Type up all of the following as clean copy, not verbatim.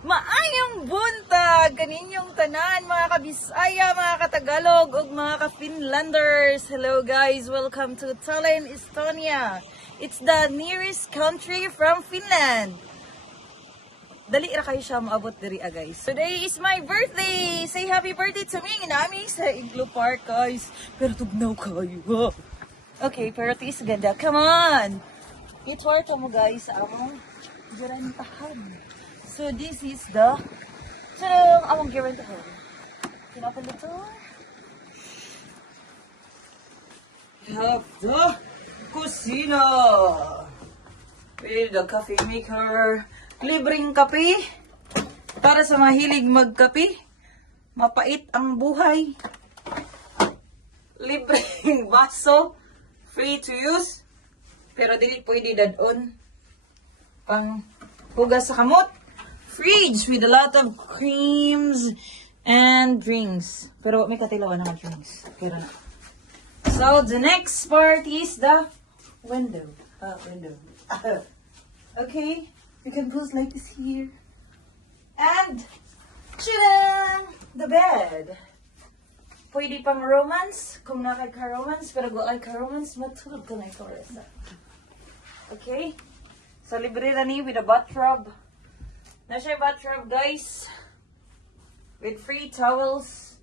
Maayong buntag kaninyong tanan mga kabisaya, mga katagalog ug mga ka-Finlanders. Hello guys, welcome to Tallinn, Estonia. It's the nearest country from Finland. Dali ra kayo siya maabot diri guys. Today is my birthday. Say happy birthday to me. Nami sa Igloo Park guys. Pero tugnaw kayo. Okay, pero tis ganda. Come on. Itwarto mo guys sa among girantahan. So this is the among girantahan. Kinapan ito. We have the kusina. With the coffee maker. Libreng kape. Para sa mahilig magkape. Mapait ang buhay. Libreng baso. Free to use. Pero dili pwede dadon. Pang hugas sa kamot. Fridge with a lot of creams and drinks. Pero may katilawan naman drinks. Pero na. So the next part is the window. Window. Okay. You can put like this here. And tadam! The bed. Pwede pang romance. Kung nakay ka romance. Pero kung ay ka romance, matulog ka na ito. Okay? So, libre na ni with a bathrobe. Na siya bathrobe, guys. With free towels.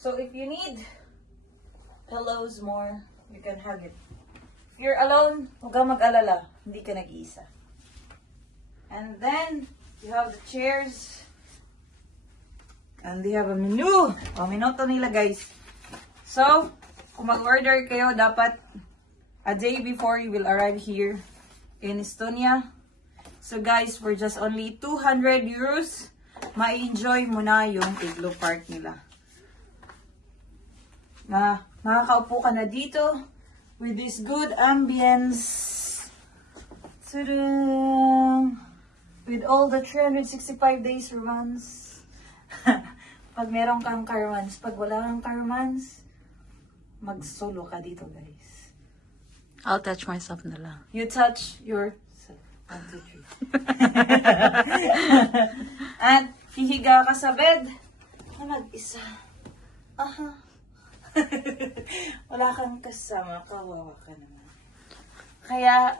So, if you need pillows more, you can have it. If you're alone, huwag kang mag-alala. Hindi ka nag-iisa. And then, you have the chairs. And they have a menu. Minuto nila, guys. So, kung mag-order kayo, dapat a day before you will arrive here in Estonia. So guys, for just only 200 euros, ma-enjoy mo na yung Igloo Park nila. Makakaupo ka na dito with this good ambience. Tadam! With all the 365 days romance. Pag meron kang romance, pag wala kang romance, mag-solo ka dito, guys. I'll touch myself na lang. You touch yourself. 1, 2, 3. At hihiga ka sa bed na mag-isa. Aha. Wala kang kasama, kawawa ka naman. Kaya,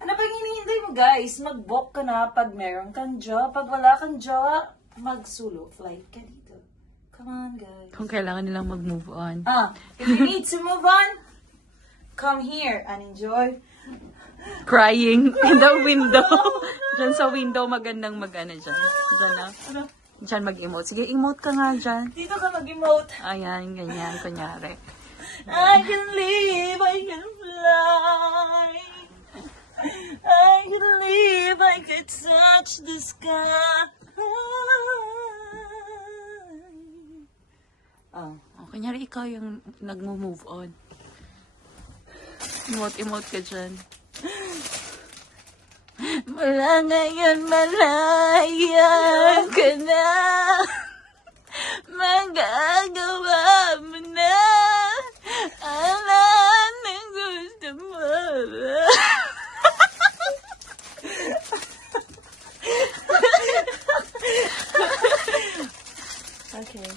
ano bang hinihintay mo guys? Mag-book ka na pag meron kang job. Pag wala kang job, mag-solo flight ka dito. Come on guys. Kung kailangan nilang mag-move on. If you need to move on, come here and enjoy. Crying in the window. Diyan sa window, magandang mag-ano dyan. Diyan na. Diyan mag-emote. Sige, emote ka nga dyan. Dito ka mag-emote. Ayan, ganyan, kunyari. I can live, I can fly. I can live, I can touch the sky. Oh, kunyari ikaw yung nag-move on. Emote ka dyan. Mula ngayon malaya ka na. Magagawa mo na ang lahat ng gusto mo. Okay.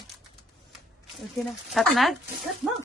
Okay na. Cut na? Cut